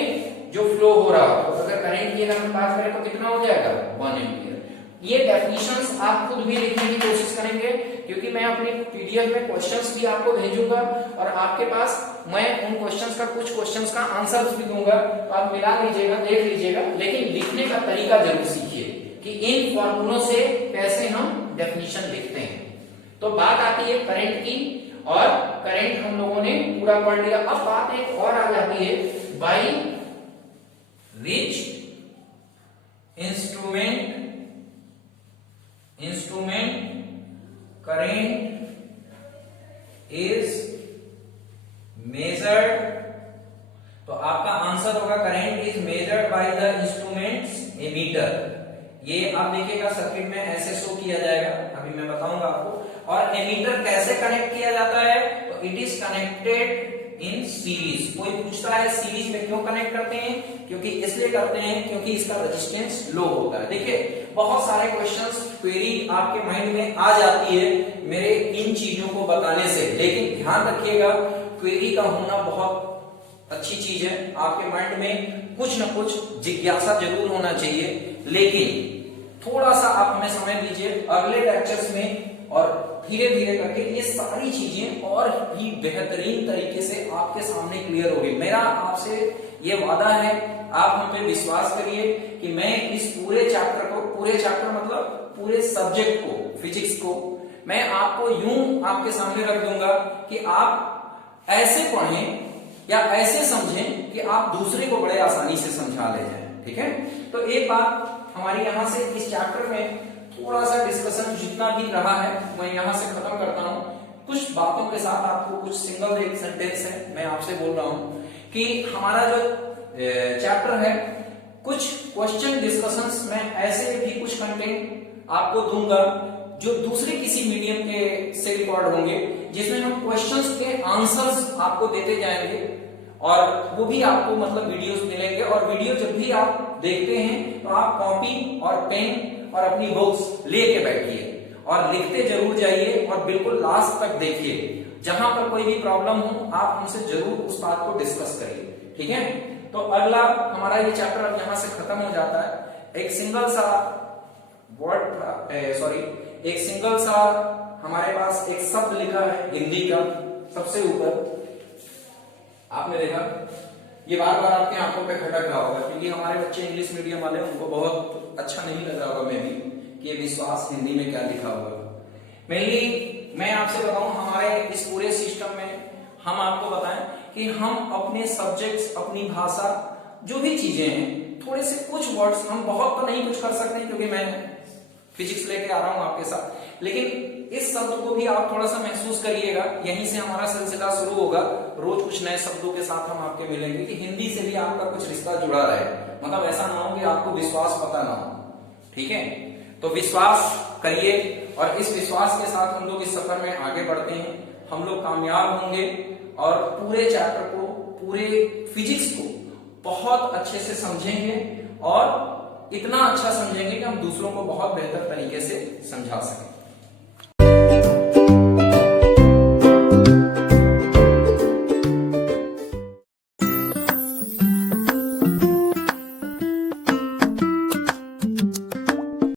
जो फ्लो हो रहा हो। तो अगर करंट की अगर हम बात करें तो कितना हो जाएगा? 1 एम्पियर। ये डेफिनेशंस आप खुद भी लिखने की कोशिश करेंगे, क्योंकि मैं अपने पीडीएफ में क्वेश्चंस भी आपको भेजूंगा और आपके पास मैं उन क्वेश्चंस का कुछ क्वेश्चंस का आंसर्स भी दूंगा, तो आप मिला लीजिएगा, देख लीजिएगा। लेकिन लिखने का तरीका जरूर सीखिए कि इन फॉर्मूलों से कैसे हम डेफिनेशन लिखते हैं। तो बात आती है करंट की, और करंट हम लोगों ने पूरा पढ़ लिया। अब बात एक और आ जाती है, by which instrument current is measured। तो आपका आंसर होगा current is measured by the instruments ammeter. ये आप देखिएगा सर्किट में ऐसे शो किया जाएगा, अभी मैं बताऊंगा आपको। और एमीटर कैसे कनेक्ट किया जाता है? तो it is connected in series. कोई पूछता है सीरीज में क्यों कनेक्ट करते हैं? क्योंकि इसलिए करते हैं क्योंकि इसका रेजिस्टेंस लो होता है। देखिए, बहुत सारे क्वेश्चंस क्वेरी आपके माइंड में आ जाती है मेरे इन चीजों को बताने से, लेकिन ध्यान रखिएगा क्वेरी का होना बहुत अच्छी चीज है। आपके माइंड में कुछ न कुछ जिज्ञासा जरूर होना चाहिए, लेकिन थोड़ा सा आप हमें समय दीजिए अगले लेक्चर्स में, और धीरे धीरे करके ये सारी चीजें और भी बेहतरीन तरीके से आपके सामने क्लियर होगी। मेरा आपसे ये वादा है, आप हम पे विश्वास करिए कि मैं इस पूरे चैप्टर को, पूरे चैप्टर मतलब पूरे सब्जेक्ट को, फिजिक्स को, मैं आपको यूं आपके सामने रख दूंगा कि आप ऐसे पढ़ें या ऐसे समझें कि आप दूसरे को बड़े आसानी से समझा ले जाएं। ठीक है, तो एक बात हमारी यहां से इस चैप्टर में थोड़ा सा डिस्कशन जितना भी रहा है मैं यहां से खत्म करता हूं। कुछ बातों के साथ आपको कुछ सिंगल एक सेंटेंस है, मैं आपसे बोल रहा हूं कि हमारा जो चैप्टर है, कुछ क्वेश्चन डिस्कशंस में ऐसे भी कुछ कंटेंट आपको दूंगा जो दूसरे किसी मीडियम के से रिकॉर्ड होंगे, जिसमें हम क्वेश्चंस के आंसर्स आपको देते जाएंगे, और वो भी आपको मतलब वीडियोस मिलेंगे। और वीडियो जब भी आप देखते हैं तो आप कॉपी और पेन और अपनी बुक्स लेके बैठिए और लिखते जरूर जाइए, और बिल्कुल लास्ट तक देखिए। जहां पर कोई भी प्रॉब्लम हो आप हमसे जरूर उस बात को डिस्कस करिए। ठीक है, तो अगला हमारा ये चैप्टर अब यहां से खत्म हो जाता है। एक सिंगल सा वर्ड, एक सिंगल सा हमारे पास एक शब्द लिखा है हिंदी का सबसे ऊपर, आपने देखा, ये बार बार आपके आंखों पे खटक रहा होगा, क्योंकि हमारे बच्चे इंग्लिश मीडियम वाले, उनको बहुत अच्छा नहीं लग रहा होगा मे भी कि ये विश्वास हिंदी में क्या लिखा हुआ। मेनली मैं आपसे बताऊं, हमारे इस पूरे सिस्टम में हम आपको बताएं कि हम अपने सब्जेक्ट्स, अपनी भाषा, जो भी चीजें हैं, थोड़े से कुछ वर्ड्स, हम बहुत तो नहीं कुछ कर सकते क्योंकि मैं फिजिक्स लेके आ रहा हूं आपके साथ, लेकिन इस शब्द को भी आप थोड़ा सा महसूस करिएगा। यहीं से हमारा सिलसिला शुरू होगा, रोज कुछ नए शब्दों के साथ हम आपके मिलेंगे कि हिंदी से भी आपका कुछ रिश्ता जुड़ा रहे, मतलब ऐसा ना हो कि आपको विश्वास पता ना हो। ठीक है, तो विश्वास करिए, और इस विश्वास के साथ हम लोग इस सफर में आगे बढ़ते हैं। हम लोग कामयाब होंगे और पूरे चैप्टर को, पूरे फिजिक्स को बहुत अच्छे से समझेंगे, और इतना अच्छा समझेंगे कि हम दूसरों को बहुत बेहतर तरीके से समझा सकें।